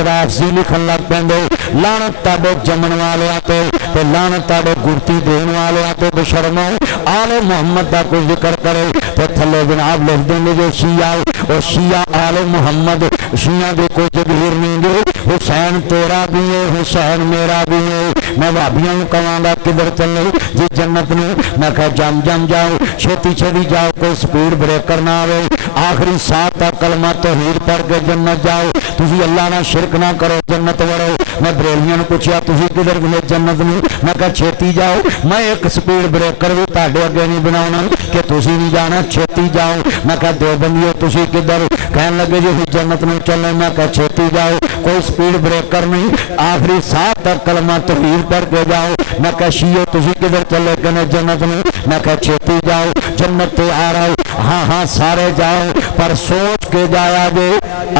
राफसी लिखन लग पेंदे लानत ताड़े जमन वालियां ते लानत ताड़े गुरती देण वालियां ते बेशर्मो आले मुहम्मद दा कोई जिक्र करे तो थले जनाब लिख देंगे जो शिया और शिया आले मुहम्मद शिया दे कोई जगीर नहीं गे हुसैन तेरा भी है हुसैन मेरा भी है। मैं भाभियों को कहांगा किधर चले जी जन्नत में मैं कहा जम जम जाओ छेती छेती जाओ कोई स्पीड ब्रेकर ना आवे आखिरी साथ तक कलमा तौहीद पढ़ के जन्नत जाओ तुसी अल्लाह ना शिरक ना करो जन्नत वड़ो। मैं बरेलियों ने पूछा तुसी किधर गए जन्नत में मैं कहा छेती जाओ मैं एक स्पीड ब्रेकर भी तुहाडे अगे नहीं बनाना कि तुसी नहीं जाना छेती जाओ। मैं कहा देवबंदियों तुसी किधर कहन लगे जी जन्नत में चले मैं कहा छेती जाओ कोई स्पीड ब्रेकर नहीं आखिरी साथ तक कलमा तौहीद पढ़ के जाओ। मैं कहा शियो तुसी किधर चले गए जन्नत में मैं कहा छेती जाओ जन्नत ते आ रहा हूं हाँ हाँ सारे जाओ पर सोच के जाया जे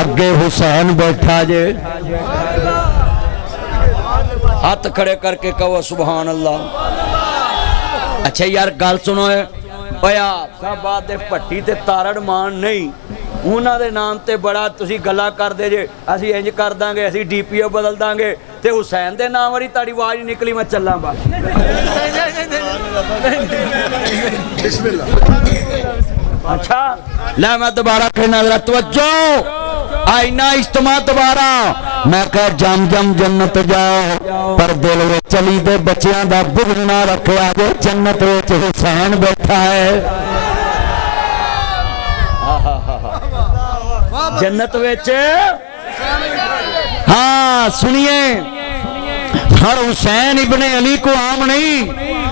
अगे हुसैन बैठा जे। हाथ खड़े करके कहो सुभान अल्लाह। अच्छा यार गल सुनो बात भट्टी ते तारड़ मान नहीं उन्हां दे नाम ते बड़ा तुसी गल्लां करदे जे असी इंज कर दांगे असी डीपीओ बदल दांगे ते हुसैन दे नाम वाली ताड़ी आवाज नहीं निकली मैं चलां बस। अच्छा लै मैं दोबारा कहना जरा तवज्जो आईना इज्तिमा दोबारा मैं कह जम जम जन्नत जाओ पर दिल में चली दे बच्चियां दा बुग़्ज़ ना रखिया जे जन्नत विच हुसैन बैठा है। जन्नत विच हाँ सुनिए हर हुसैन इब्ने अली को आम नहीं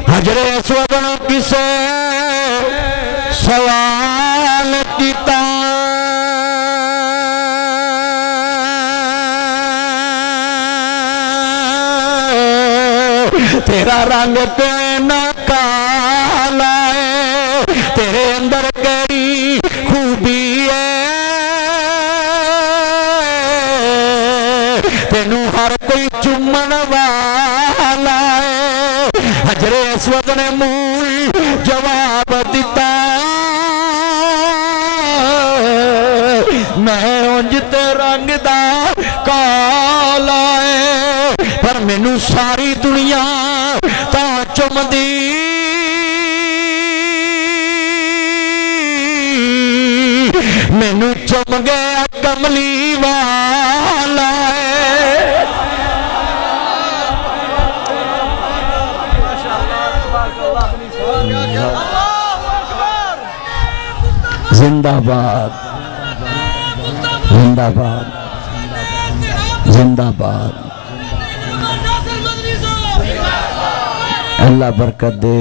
हजरे अस्वद किसे सवाल कीता तेरा रंग ना काला है तेरे अंदर केड़ी खूबी है तेनू हर कोई चुमन वाला है। हजरे अस्वद ने मुंह जवाब दिता मैं उंज ते रंग दा काला है पर मैनू सारी दुनिया ता चुमदी मैनू चुम गया कमली वाला है। जिंदाबाद जिंदाबाद जिंदाबाद अल्लाह बरकत दे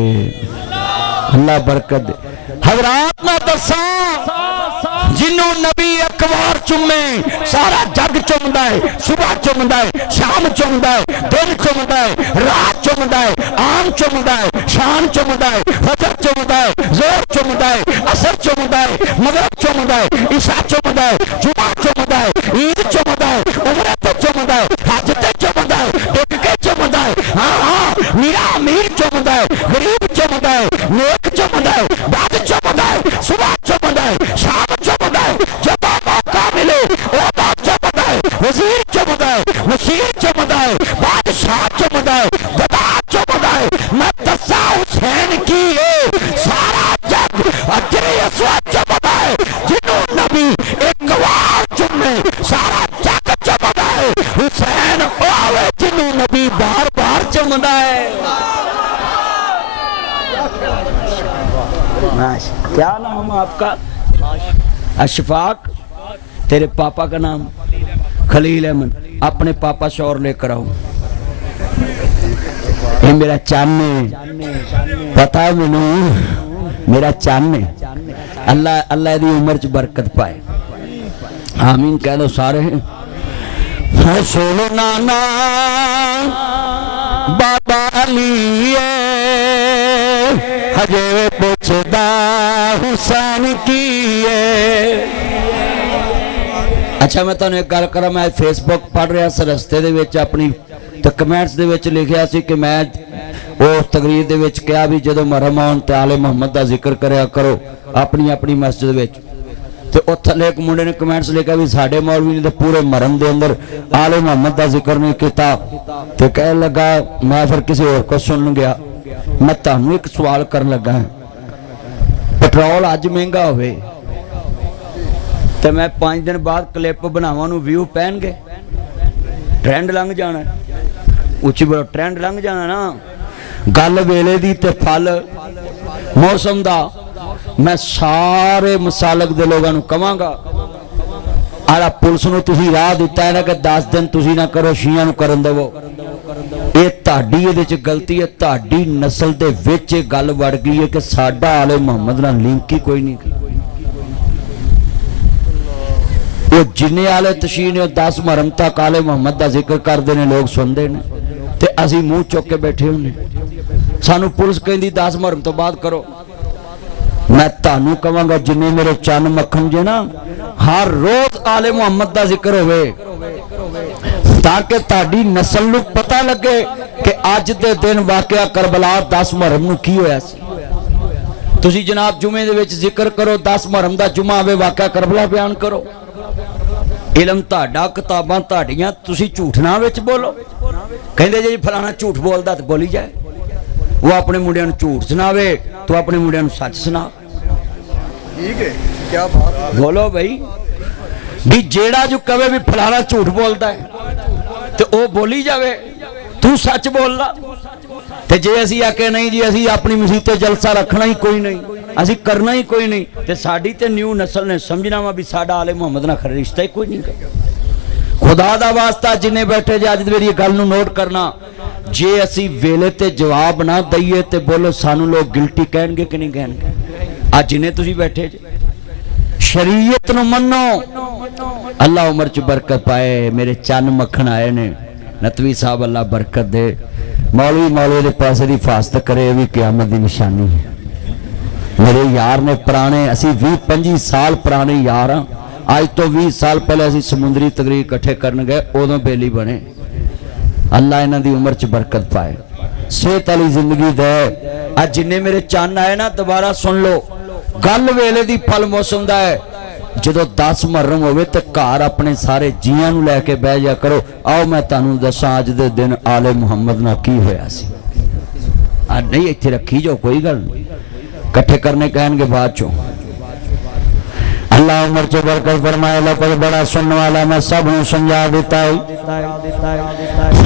अल्लाह बरकत दे। हजरात ना दसा जिन्हों नबी एक बार चुमे सारा जग चुमदा है सुबह चुमदा है शाम चुमदा है दिन चुमदा है रात चुमदा है आम चुमदा है शान चुमदा है फजर चुमदा है जोर चुमदा है असर चुमदा है मगरिब चुमदा है ईशा चुमदा है जुमा चुमदा है ईद चुमदा है उम्र ते चुमदा है हज ते चुमदा है टिक के चुमदा है हाँ हाँ मीरा अमीर चुमदा है गरीब चुमदा है नेक चुमदा है बद चुमदा है सुबह चुमदा है शाम चुमदा है जब मौका मिले ओदा चुमदा है वजीर चुमदा है वजीर चुमदा है बादशाह चुमदा है गदा चुमदा है। मैं दसा हुसैन की है सारा जग अजरे अस्वद चुमदा है जिन्हों नबी एक बार चुमे सारा जग चुमदा है हुसैन आवे जिन्हों नबी बार बार चुमदा है। क्या नाम आपका? अशफाक। तेरे पापा का नाम? खलील अहमद। अपने पापा से और लेकर आओ। ये मेरा चान है पता है मैनू मेरा चान है। अल्लाह अल्लाह दी उम्र च बरकत पाए आमीन कह दो सारे। सुनो नाना बाबा अली हजे पुछदा हुसैन की अच्छा मैं तुहानू एक गल करा मैं फेसबुक पढ़ रहा स रस्ते दे विच अपनी तो कमेंट्स दे विच लिखिया सी कि मैं उस तकरीर दे विच कहा भी जदों मरहम आउण ते आले मुहम्मद दा जिक्र करया करो अपनी अपनी मस्जिद विच तो उस थले एक मुंडे ने कमेंट्स लिखा भी साडे मौलवी ने तो पूरे मरम के अंदर आले मुहम्मद का जिक्र नहीं किया। तो कह लगा मैं फिर किसी और को सुन गया। मैं तुहानू एक सवाल कर लगा, पेट्रोल अज महंगा होवे तो मैं 5 दिन बाद क्लिप बनावा व्यू पैन गए, ट्रेंड लंघ जाना, उच्ची बड़ा ट्रेंड लंघ जाना ना। गल वेले दी ते फल मौसम दा मैं सारे मसालक दे लोगों को कहांगा, आला पुलिस नूं तुसीं राह दिता है ना कि 10 दिन तुसीं ना करो, शियां नूं करन देवो। ये तुहाडी इहदे च गलती है, तुहाडी नस्ल दे विच ये गल वड़ गई है कि साडा आले मुहम्मद नाल लिंक ही कोई नहीं। वो जिन्ने आले तशीन ने 10 मुहर्रम तक आले मुहम्मद का जिक्र करते हैं, लोग सुनते हैं ते असीं मूँह चुक के बैठे होने। सानू पुलिस कहती 10 मुहर्रम तो बाद करो। मैं तुहानू कहांगा जिन्ने मेरे चन मक्खन जे ना हर रोज आले मुहम्मद का जिक्र होवे ताकि तुहाडी नस्ल नूं पता लगे कि अज दे दिन वाकया करबला 10 मुहर्रम नूं की होया सी। तुसीं जनाब जुमे दे विच जिक्र करो, 10 मुहर्रम दा जुमा आवे वाकया करबला बयान करो। इलम तुहाडा, किताबां तुहाडीआं, तुसीं झूठ ना विच बोलो। कहंदे जी फलाना झूठ बोलदा ते बोली जाए, वो अपने मुंडिਆਂ ਨੂੰ झूठ सुनावे तो अपने मुंडिਆਂ ਨੂੰ सच सुना। ठीक है, क्या बात बोलो भाई। भी जेड़ा जो कहे भी फलाना झूठ बोलता है तो वो बोली जावे, तू सच बोल ला। ते जे असी आके नहीं जी असी अपनी मसीत ते जलसा रखना ही कोई नहीं, असी करना ही कोई नहीं, ते साडी ते न्यू नस्ल ने समझना वा भी साडा आले मुहम्मद नाल खरा रिश्ता ही कोई नहीं। खुदा दा वास्ता जिन्ने बैठे जे अज मेरी गल नूं नोट करना, जे असी वेले ते जवाब ना दईए ते बोलो सानू लोग गिल्टी कहणगे कि नहीं कहणगे। आज जिन्हें तुसीं बैठे जे शरीयत नूं मन्नो। अल्लाह उमर च बरकत पाए। मेरे चन मक्खन आए ने नतवी साहब, अल्लाह बरकत दे। मौलवी दे पैसे की हिफाजत करे, ये भी क़यामत की निशानी है। मेरे यार ने पुराने, असी 20-25 साल पुराने यार हाँ। अज तो 20 साल पहले असी समुद्री तकरीर इकट्ठे करन गए, उदों बेली बने। अल्लाह इन्हां दी उम्र च बरकत पाए, सेहत वाली जिंदगी दे। अज जिन्ने मेरे चन आए ना दोबारा सुन लो, गल वेले दी फल मौसम दा है। जदों 10 मुहर्रम होवे ते घर अपने सारे जियां नूं लैके बह जा करो। आओ मैं तुहानूं दसां अज दे दिन आले मुहम्मद नाल की होया सी। अज नहीं इत्थे रखी जो कोई गल नहीं, इकट्ठे करने कहणगे बाद चों। अल्लाह उमर च बरकत फरमाए। कोई बड़ा सुनने वाला मैं सब नूं समझा दिता है।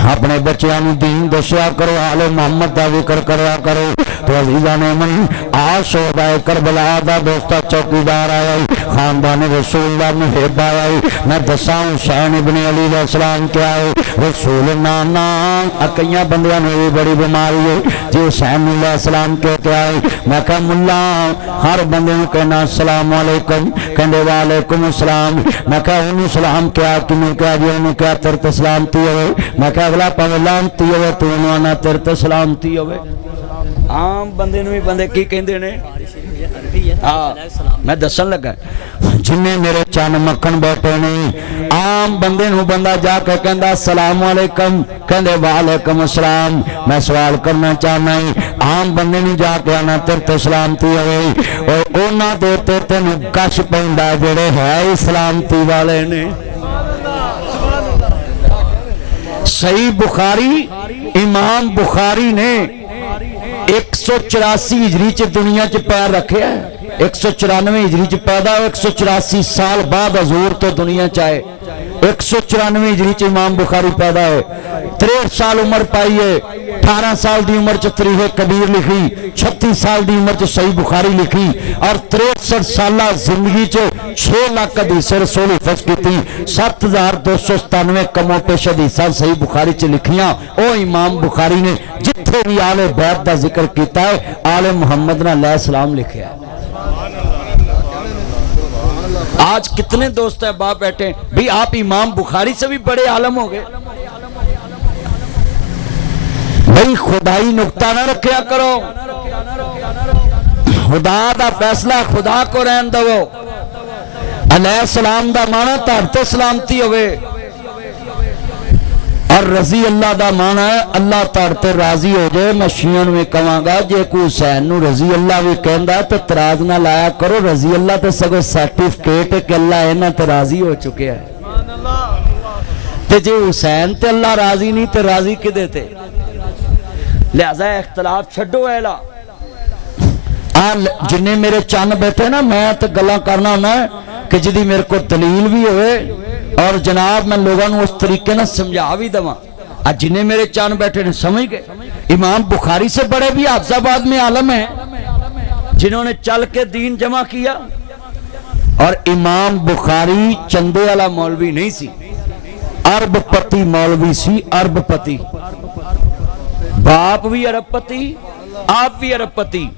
अपने बच्चों नूं दीन दस्या करो, आले मुहम्मद दा जिक्र करया करो। तो अजीज़ां ने मन आशोदा करबला दा दोस्ता चौकीदार आया, खानदान रसूल दा मुहिब आया। मैं दसा हुसैन इब्ने अली दा सलाम क्या है। रसूल नाना कई बंदियां नूं भी बड़ी बीमारी है जी हुसैन दा सलाम क्यों क्या है। मैं कहा मुल्ला हर बंदे नूं कहना अस्सलाम वालेकुम, कहंदे वालेकुम अस्सलाम। मैं कहा उन्होंने सलाम क्या, किन्नू क्या जी, उन्होंने क्या तेरे ते सलामती होवे। मैं कहा अगला भावें लानती होवे, तू आना तेरे ते सलामती होवे। आम बंदे नूं भी बंदे की कहंदे ने, हाँ मैं दसन लगा। जिन्ने मेरे चन मक्खन बैठे ने, आम बंदे नूं बंदा जाके कहंदा अस्सलाम वालेकुम, कहंदे वालेकुम अस्सलाम। मैं सवाल करना चाहना है, आम बंदे नूं जाके आना तेरे ते सलामती होवे, और उन्हां दे ते तैनूं कश पैंदा जेड़े है ही सलामती वाले ने। सही बुखारी, इमाम बुखारी ने 184 हिजरी च दुनिया च पैर रखे है। 194 हिजरी च पैदा, 184 साल बाद हजूर तो दुनिया च आए। 194 हिजरी च इमाम बुखारी पैदा है। 63 साल उम्र पाई है। 18 साल की उम्र च तरीक़े कबीर लिखी, 36 साल की उम्र च सही बुखारी लिखी, और 63 साल जिंदगी च 6 लाख हदीसें रसूल हिफज की। 7297 कमों पेश हदीसां सही बुखारी च लिखियां। ओ इमाम बुखारी ने जिथे भी आले बैत का जिक्र किया है, आले मुहम्मद नाल लै सलाम लिखा है। आज कितने दोस्त है बाप बैठे भी आप इमाम बुखारी से भी बड़े आलम हो गए। भाई खुदाई नुक्ता ना रखा करो, खुदा का फैसला खुदा को रहन दवो। अलैहि सलाम दा माना धरते सलामती होवे, और रजी अल्लाह का मान है अल्लाह तुहाडे ते राजी हो जाए। मैं शियां नूं कहांगा जे कोई हुसैन नूं रजी अल्लाह भी कहंदा तो तराज ना लाया करो। रजी अल्लाह तो सगों सर्टिफिकेट है कि अल्लाह इन्हां ते राजी हो चुके है। ते जे हुसैन ते अल्लाह राजी नहीं तो राजी किदे ते? लिहाजा इख्तलाफ छड्डो। ऐला जिन्ने मेरे चन्न बैठे ना मैं तो गल्लां करना होना कि जिहदी मेरे को दलील भी होवे और जनाब मैं लोगों को उस तरीके ना समझा भी देवां। आज जिन्हें मेरे चन्न बैठे ने समझ गए। इमाम बुखारी से बड़े भी हाफिजाबाद में आलम है जिन्होंने चल के दीन जमा किया। और इमाम बुखारी चंदे वाला मौलवी नहीं सी, अरबपति मौलवी सी। अरबपति, बाप भी अरबपति आप भी अरबपति।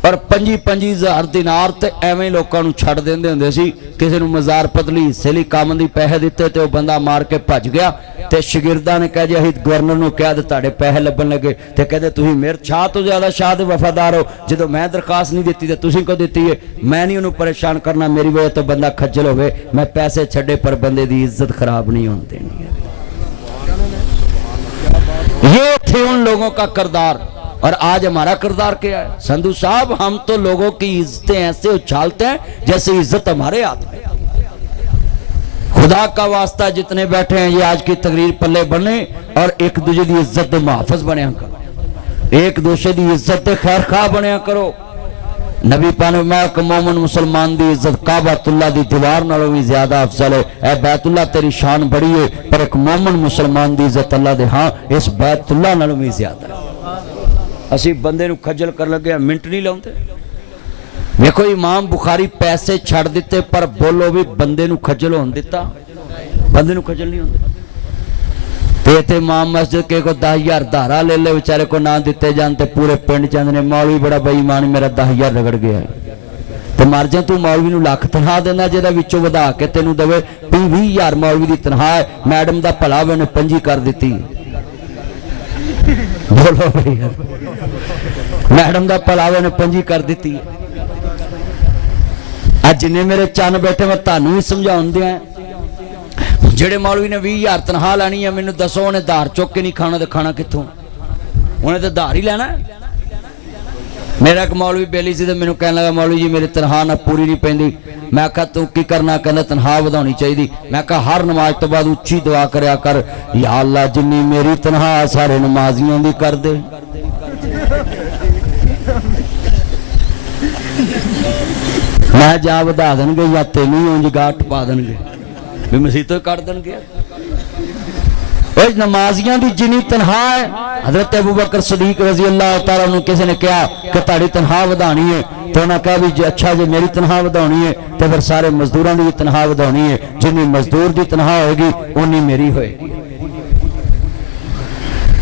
पर 25,000 दिनार ते एवें लोगों को छड़ देंदे हुंदे सी। किसी नूं मज़ार पतली हिस्से लई काम दी पैसे दिते ते वह बंदा मार के भज गया। ते शागिर्दां ने कहा जी असीं गवर्नर नूं कहा ते तुहाडे पैसे लभण लगे। ते कहते तुसीं मेरे शाह तो ज़्यादा शाह दे वफादार हो। जदों मैं दरखास्त नहीं दित्ती ते तुसीं क्यों दित्ती है? मैं नहीं उन्होंने परेशान करना, मेरी वजह तो बंदा खज्जल होवे। मैं पैसे छड्डे पर बंदे दी इज्जत खराब नहीं होने देनी। ये थे उन लोगों का किरदार। और आज हमारा किरदार क्या है? संधू साहब हम तो लोगों की इज्जतें ऐसे उछालते हैं जैसे इज्जत हमारे हाथ में। खुदा का वास्ता जितने बैठे हैं ये आज की तकरीर पल्ले बने और एक दूसरे की इज्जत के मुहाफिज बनया करो, एक दूसरे की इज्जत के खैर खा बनया करो। नबी पाक ने फरमाया कि मोमिन मुसलमान की इज्जत काबतुल्लाह की दीवार नालों भी ज्यादा अफजल है। ऐ बैतुल्लाह तेरी शान बड़ी है पर एक मोमिन मुसलमान की इज्जत अल्लाह दे हाँ इस बैतुल्लाह नालों भी ज्यादा है। असी बंदे नूं खज्जल कर लगे मिनट नहीं लाउंदे। देखो इमाम बुखारी पैसे छड़ दिते पर बोलो भी बंदे नूं खज्जल होण दिता, बंदे नूं खज्जल नहीं होंदे। ते इत्थे इमाम मस्जिद के को 10,000 धारा ले ले बेचारे को ना दिते जान ते पूरे पिंड चंद ने मौलवी बड़ा बेईमान मेरा 10,000 रगड़ गया ते मर जा तू मौलवी नूं लख तनखा देना जेदा विचों वधा के तेनू देवे 20,000 मौलवी दी तनखा है। मैडम दा भला वे ने 5 कर दिती। बोलो भैया मैडम का भलावे ने 5 कर दी। आज जिन्हें मेरे चन्न बैठे मैं तुहानू ही समझाउण दिया जेड़े मौलवी ने 20,000 तनखा लैनी है मैनू दसो उन्हें धार चुक के नहीं खाना तो खाना कित्थों? उन्हें तो धार ही लेना। मेरा एक मौलवी बेली सी मैनू कहने लगा मौलवी जी मेरी तनखा ना पूरी नहीं पैंदी। मैं आखा तू की करना? कहना तनखा वधाउणी चाहिए। मैं कहा हर नमाज तो बाद उच्ची दुआ करया कर या अल्लाह जिन्नी मेरी तनखा सारे नमाजियों की कर दे। मैं जा वधा देंगे या तेनू उंज गाठ पा देंगे भी मसीतों कर देंगे। नमाजियां की जिनी तनखा है हजरत अबू बकर सदीक रजी अल्लाह तआला अन्हु किसी ने कहा कि ताड़ी तनखा वधानी है तो उन्हें कहा भी अच्छा जे मेरी तनखा वधानी है तो फिर सारे मजदूरों की तनखा वधानी है। जिन्नी मजदूर की तनखा होगी उन्नी मेरी होएगी।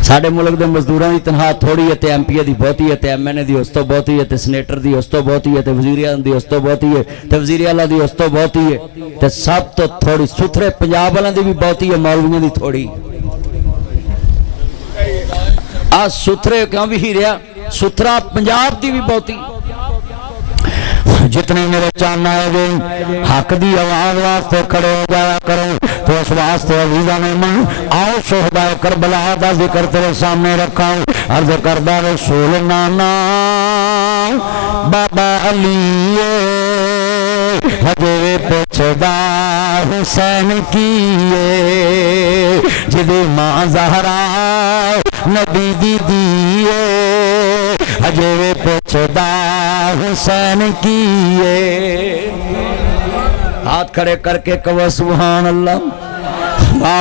साडे मुल्क के मजदूरों की तनखा थोड़ी है तो MP की बहुती है तो MNA की उस तो बहुती है तो सनेटर की उस तो बहुती है तो वजीर आज़म की उस तो बहुती है तो वजीर आला की उस तो बहुती है तो सब तो थोड़ी सुथरे पंजाब वालों की भी बहुती है मौलवियों की थोड़ी। आ सुथरे क्यों भी ही रहा सुथरा पंजाब की भी बहुती। जितने मेरे चन्न आएगे हक की आवाज वास्ते खड़े हो जाया करो तो उस वास्ते अजीजा ने मन आओ शोहदा करबला दा जिक्र तेरे सामने रखा। अर्ज करदा रसूल नाना बाबा अली हजे पुछदा हुसैन की जिदे मां ज़हरा नबी दी दिए हजे पुछदा हुसैन की। हाथ खड़े करके कहो सुभान अल्लाह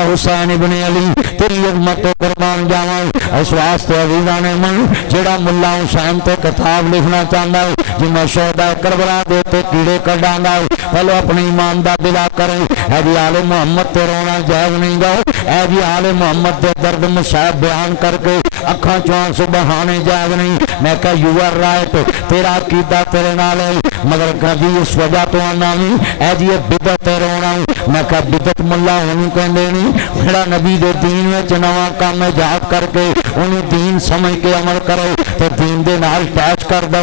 हुसैन इब्ने अली तेरी उम्मत तो कुर्बान जावां। इस वास्ते अजीज़ां ने मन जेड़ा मुल्ला हुसैन ते किताब लिखना चाहता है जिन्हें शोहदा करबला दे ते कीड़े कढ़ांदा है पहले अपने ईमान दा दिला करे। ऐ जी आले मुहम्मद ते रोना जायज नहीं जाओ। ऐ जी आले मुहम्मद दे दर्द मुशाब बयान करके अखां चों आंसू बहाने जायज नहीं। मैं कहा यू आर राइट तेरा कीदा तेरे नाल है मगर कभी इस वजह तो आना नहीं ऐ जी बिदत रोना। मैं कहा बिदत मुल्ला होनी कहते नहीं मेरा नबी दे दीन में नवा काम ईजाद करके उन्हें दीन समझ के अमल करो तो दीन दे नाल टैच कर दो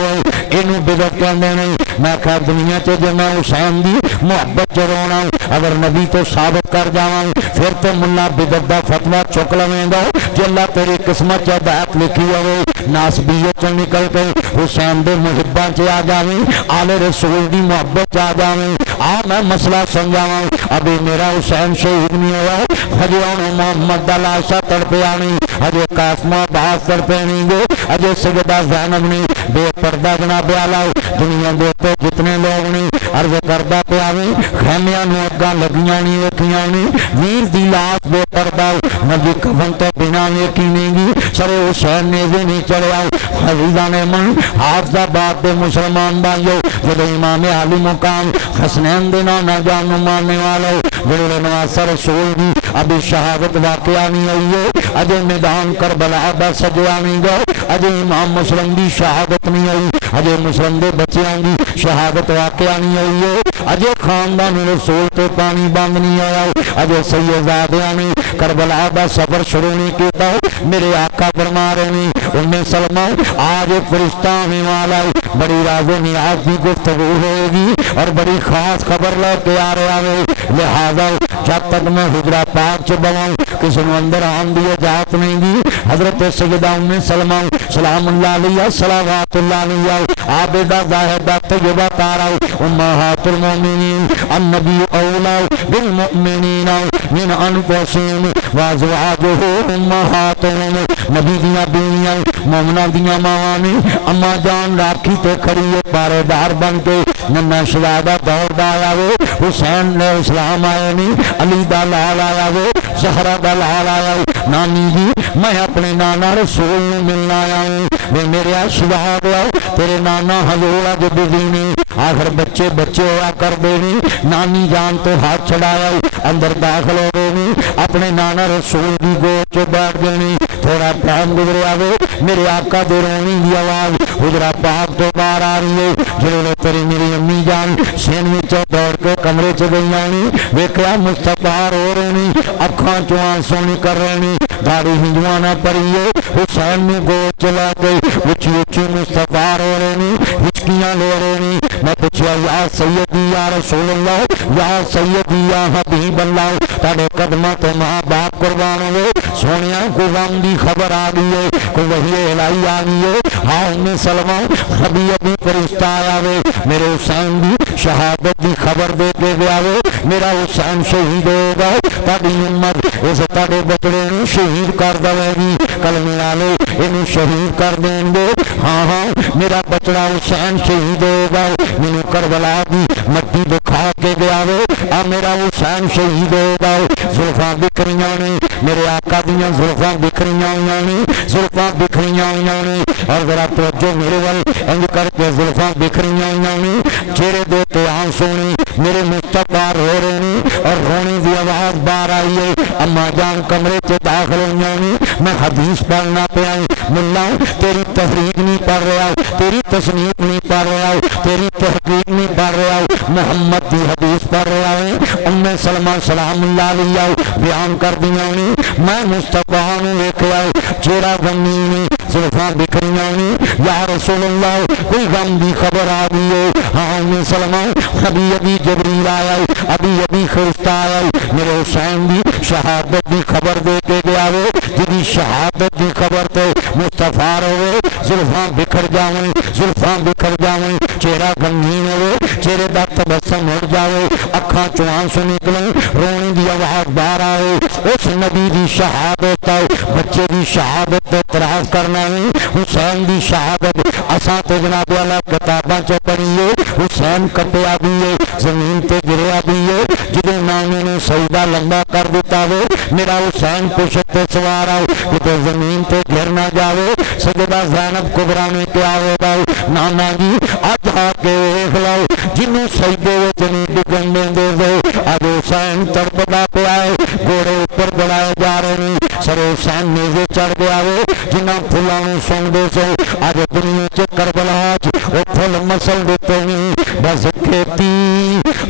इनू बिदत कहते नहीं। मैं कहा दुनिया च जो मैं हुसैन की मुहब्बत च रोना अगर नबी तो साबित कर जावां फिर तो मुला बिदत दा फतवा चुक लवेंगा। जे अल्लाह तेरी किस्मत च हिदायत लिखी होवे नासबीयत चों निकल के हुसैन दे मुहिब्बां च आ जावे, आले रसूल दी मुहब्बत च आ जावे। आ मैं मसला समझावा, अभी मेरा हुसैन शहीद नहीं हुआ, हजे हुण मोहम्मद दा लाशा तड़पिया नहीं, हजे कासमा बास तड़पे नहीं गो, अजे सैयदा ज़ैनब ने बेपर्दा जनाब आला दुनिया दे उत्ते जितने लोग ने अर्ज करदा पिया वे खैमियां नूं अग्गां लगियां नहीं वेखियां ने, वीर दी लाश बेपर्दा नबी कफन तो बिना वेखी नहीं सरे हुसैन ने भी नहीं चढ़िया। हजीजा ने मन हाफजाबाद के मुसलमान भाइयों जो इमाम आली मुकाम हसनैन दे नाना जान मानने वाले गुरु नवासा रसूल दी अभी शहादत वाकया नहीं आई है, अजय मैदान करबला दा सजया नहीं गया, अजय इमाम मुस्लिम की शहादत नहीं आई, अजय मुस्लिम के बच्चों की शहादत वाकया नहीं आई है, अजय खानदान रसूल तो पानी बंद नहीं आया, अजय सैयदादियां ने करबला का सफर शुरू नहीं किया। मेरे आका फरमा रहे हैं उम्मे सलमा आज फरिश्ता आने वाला है, बड़ी राज़ो नियाज़ की गुफ्तगू होगी और बड़ी खास खबर लेके आ रहा है। लिहाजा जब तक मैं हुजरा पाक च बवाऊं किसी को अंदर आन दी इजाजत नहीं दी। हजरत सैयदा उम्मे सलमा सलामुल्लाह अलैहा सलावतुल्लाह अलैहा आबिदा ज़ाहिदा तय्यबा तारा उम्महातुल मोमिनीन अन्नबी औला बिल मोमिनीना मिन अनफुसिहिम व अज़वाजुहु उम्महातुहुम नबी दियां बीवियां मोमना दियां मावां ने अम्मा जान राखी ते खड़ी है पारेदार बन के नन्ना शहजादा दौड़दा आया वे, हुसैन ने इस्लाम आए नी, अली दा लाल आया वे, ज़हरा दा लाल आया वे। नानी जी मैं अपने नाना रसूल नूं मिलना आया हूं, वे मेरे शहजाद आओ तेरे नाना हजूर अज बिजी ने, आखिर बच्चे बच्चे होया कर देनी। नानी जान तो हाथ छड़ाया अंदर दाखिल हो गए, अपने नाना रसूल की गोद च बैठ गए। थोड़ा टाइम गुजरिया वे मेरे आका दे रोनी की आवाज हुजरा पाक तो बाहर आ रही है, जो तेरी मेरी अम्मी जान सेन विचों दौड़ के कमरे च गई वेख्या मुस्तफा रो रहे ने, अखां चों आंसू निकल रहे ने, दाढ़ी हिंदुआ ना परी है। हुसैन ने गोद चला गई उची उची मुस्तफा रो रहे ने, हिचकियां ले रहे ने। मैं पूछा या सैयदी या रसूल अल्लाह या सैयदी या हबीब अल्लाह तेरे कदमां ते मां बाप कुर्बान होवे, सोनिया को गम की खबर आ गई है, कोई वही इलाही आ गई है। हाँ उम्मे सलमा अभी अभी फरिश्ता आया वे मेरे हुसैन की शहादत की खबर दे के गया वे, मेरा हुसैन शहीद होगा, ताड़ी उम्मत इस ताड़े बचड़े नूं शहीद कर देगी, कलमे वाले इन्हू शहीद कर देंगे। हाँ हाँ मेरा बचड़ा हुसैन शहीद होगा, मैनू करबला की मट्टी दिखा के गया वे, आ मेरा हुसैन शहीद होगा। जुल्फां बिखरियां ने मेरे आका दियां जुल्फां बिखरियां हुई ने, जुल्फां बिखरियां हुई ने, और जरा तवज्जो मेरे वाल इंज करके जुल्फां बिखरियां हुई ने, चेहरे दे ते आंसू ने, मेरे मुस्तफा रो रहे ने और रोने की आवाज बाहर आई है। अम्मा जान कमरे च दाखिल हुई ने, मैं हदीस पढ़ना पिया, मुल्ला तेरी तहरीक नहीं पढ़ रहा, तेरी तसनीफ नहीं पढ़ रहा, तेरी तहकीक नहीं पढ़ रहा, मोहम्मद की हदीस पढ़ रहा है। उम्मे सलमा सलामुल्लाह अलैहा बयान कर दिया ने, मैं मुस्तफा नूं वेखिया चेहरा गमी ने, जुल्फां बिखरियां ने, या रसूलुल्लाह कोई गम की खबर आ गई है। हाँ उम्मे सलमा अभी अभी जबरील आया, अभी अभी फरिश्ता आया, मेरे हुसैन की शहादत की खबर दे के गया वे, जिहदी शहादत की खबर तो मुस्तफा रोवे, जुल्फां बिखर जावे, जुल्फां बिखर जावे, चेहरा गमगीन होवे, चेहरे का तबस्सुम उड़ जावे, अखां चों आंसू निकले, रोने की आवाज बाहर आए। उस नबी की शहादत बच्चे की शहादत तो इतराज करना है, हुसैन की शहादत असां ते जनाब वाला किताबां च पढ़ी है, हुसैन कटिया भी है, जमीन ते गिरिया भी है, जिदों नाने ने सजदा लंबा कर दिता वे, मेरा हुसैन पुछत ते सवार आओ किते जमीन ते गिर ना जावे। सजदा ज़ैनब कुबरा ने क्या होगा, नाना जी अज आके वेख लो जिन्हों सजदे विच नहीं डिगन देंदे थे, अज हुसैन तड़पदा पिया है, घोड़े उपर बढ़ाए जा रहे हैं, सरे हुसैन नेज़े चढ़ गया वे, जिन्हों फुलों नूं सुणदे सो अज दुनिया च करबला च वो फुल मसल देते हैं। बस खेती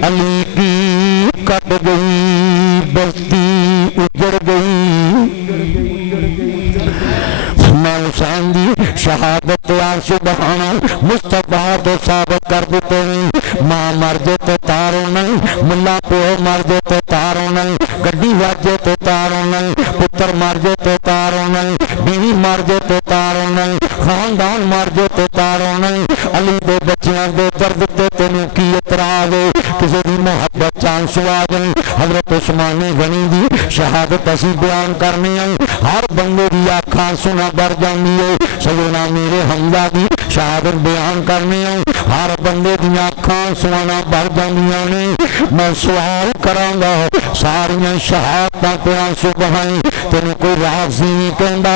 अली की कट गई, बस्ती उजड़ गई, मैं हुसैन की शहादत यार सुबहाना मुस्तफा तो साबित कर देते हैं। मां मर जे तो तारो नहीं, मुला प्यो मर जे तो तारो नहीं, गड्डी वाजे तो तारों नहीं, पुत्र मर जाए तो तारों नहीं, बीवी मर जाए तो तारों नहीं, खानदान मर जाए तो तारों नहीं। अली दे बच्चियां दे दर्द ते तेनू की इतराज है, किसी दी मोहब्बत चांस आ जाए। हजरत उस्मान गनी दी शहादत असी बयान करने आई, हर बंदे दी अखां सुना भर जाती है। सजना मेरे हमजा दी शहादत बयान करने आई, हर बंदे दी अखां सुना भर जांदियां ने। मैं सवाल करांगा सारियां शहादतां ते आंसू बहाई, तेनू कोई राज़ी नहीं कहंदा,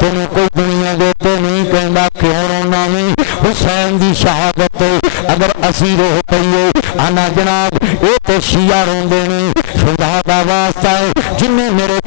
तेनू कोई दुनिया दे ते नहीं कहंदा क्यों रोना नहीं। हुसैन दी शहादत अगर असी रो पईए आना जनाब ये तो शिया रोंदे ने, खुदा दा वास्ता है जिन्हें मेरे